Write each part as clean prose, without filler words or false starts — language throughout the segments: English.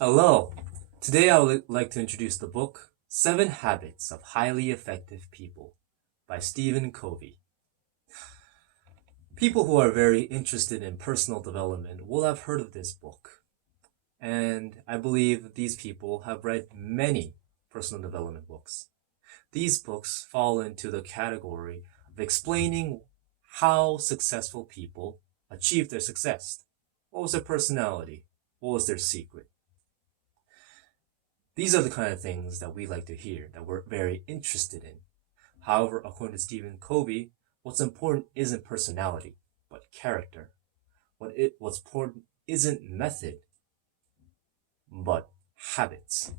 Hello. Today I would like to introduce the book Seven Habits of Highly Effective People by Stephen Covey. People who are very interested in personal development will have heard of this book, and I believe these people have read many personal development books. These books fall into the category of explaining how successful people achieve their success. What was their personality? What was their secret? These are the kind of things that we like to hear, that we're very interested in. However, according to Stephen Covey, what's important isn't personality, but character. What's important isn't method, but habits.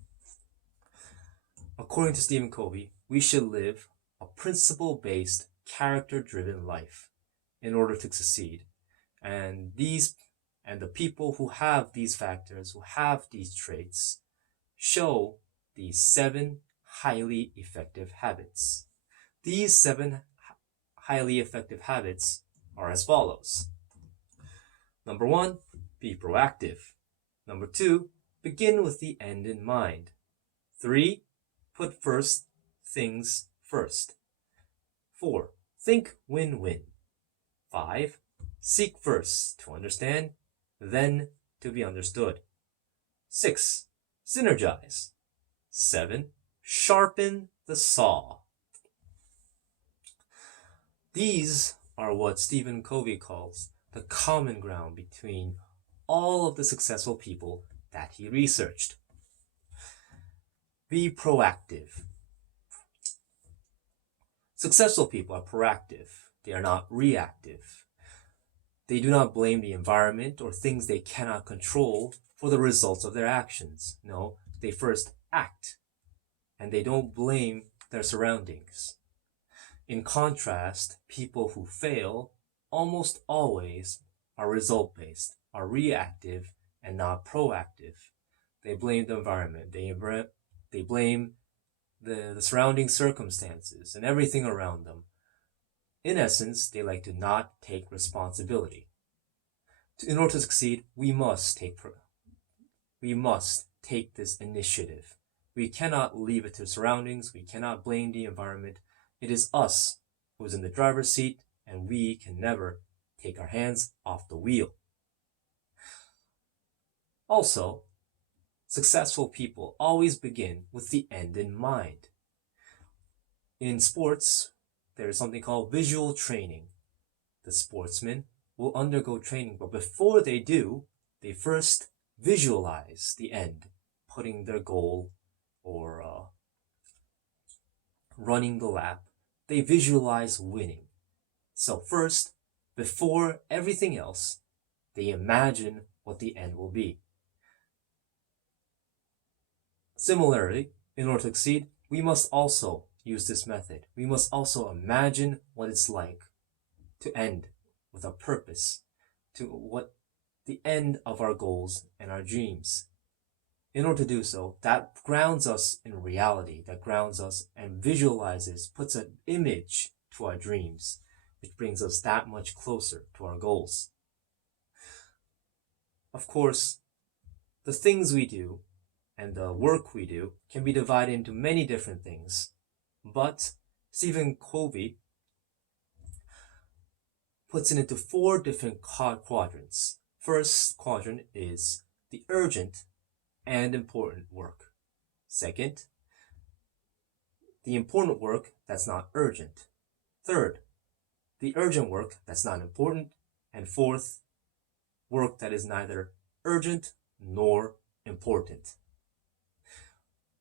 According to Stephen Covey, we should live a principle-based, character-driven life in order to succeed. And the people who have these factors, who have these traits, show these seven highly effective habits. These seven highly effective habits are as follows. Number one, be proactive. Number two, begin with the end in mind. Three, put first things first. Four, think win-win. Five, seek first to understand, then to be understood. Six, synergize. Seven, sharpen the saw. These are what Stephen Covey calls the common ground between all of the successful people that he researched. Be proactive. Successful people are proactive. They are not reactive. They do not blame the environment or things they cannot control for the results of their actions. No, they first act, and they don't blame their surroundings. In contrast, people who fail almost always are result-based, are reactive, and not proactive. They blame the environment. They blame the surrounding circumstances and everything around them. In essence, they like to not take responsibility. In order to succeed, we must take this initiative. We cannot leave it to surroundings. We cannot blame the environment. It is us who is in the driver's seat, and we can never take our hands off the wheel. Also, successful people always begin with the end in mind. In sports, there is something called visual training. The sportsmen will undergo training, but before they do, they first visualize the end, putting their goal or running the lap. They visualize winning. So first, before everything else, they imagine what the end will be. Similarly, in order to succeed, we must also use this method. We must also imagine what it's like to end with a purpose, to what the end of our goals and our dreams. In order to do so, that grounds us in reality, that grounds us and visualizes, puts an image to our dreams, which brings us that much closer to our goals. Of course, the things we do and the work we do can be divided into many different things, but Stephen Covey puts it into four different quadrants. First quadrant is the urgent and important work. Second, the important work that's not urgent. Third, the urgent work that's not important. And fourth, work that is neither urgent nor important.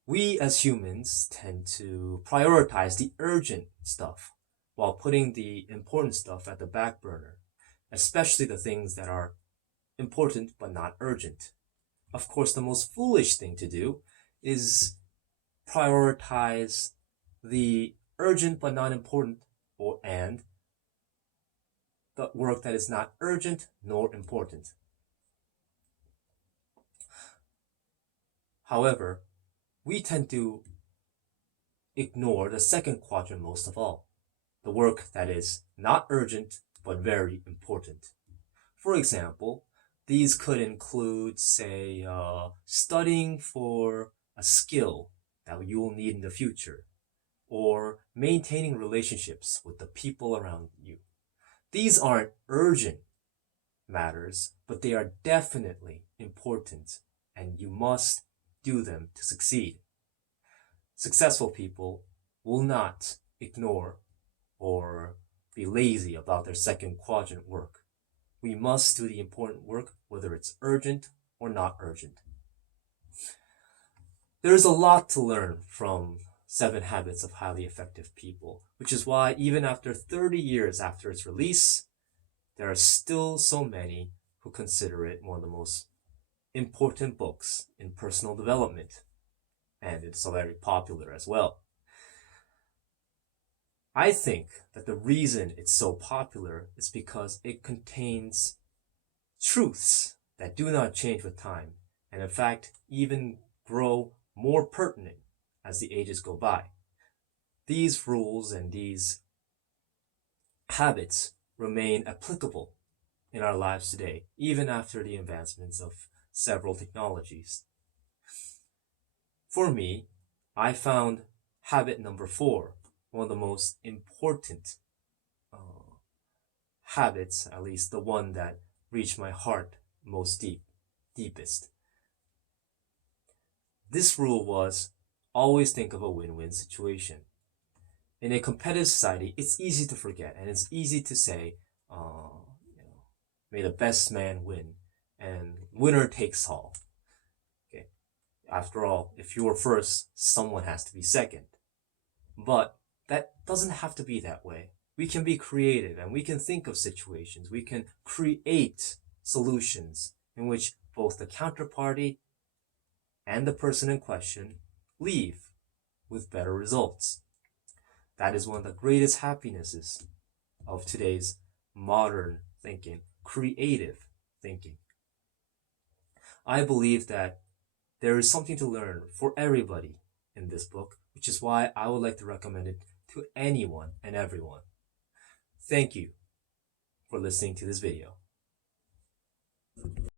We as humans tend to prioritize the urgent stuff while putting the important stuff at the back burner, especially the things that are important but not urgent. Of course, the most foolish thing to do is prioritize the urgent but not important and the work that is not urgent nor important. However, we tend to ignore the second quadrant most of all, the work that is not urgent but very important. For example, These could include, say, studying for a skill that you will need in the future, or maintaining relationships with the people around you. These aren't urgent matters, but they are definitely important, and you must do them to succeed. Successful people will not ignore or be lazy about their second quadrant work. We must do the important work, whether it's urgent or not urgent. There's a lot to learn from Seven Habits of Highly Effective People, which is why even after 30 years after its release, there are still so many who consider it one of the most important books in personal development, and it's so very popular as well. I think that the reason it's so popular is because it contains truths that do not change with time, and in fact even grow more pertinent as the ages go by. These rules and these habits remain applicable in our lives today, even after the advancements of several technologies. For me, I found habit number 4 one of the most important habits, at least the one that reached my heart most deepest. This rule was always think of a win-win situation. In a competitive society, it's easy to forget and it's easy to say, may the best man win and winner takes all. Okay. After all, if you were first, someone has to be second. But that doesn't have to be that way. We can be creative and we can think of situations. We can create solutions in which both the counterparty and the person in question leave with better results. That is one of the greatest happinesses of today's modern thinking, creative thinking. I believe that there is something to learn for everybody in this book, which is why I would like to recommend it to anyone and everyone. Thank you for listening to this video.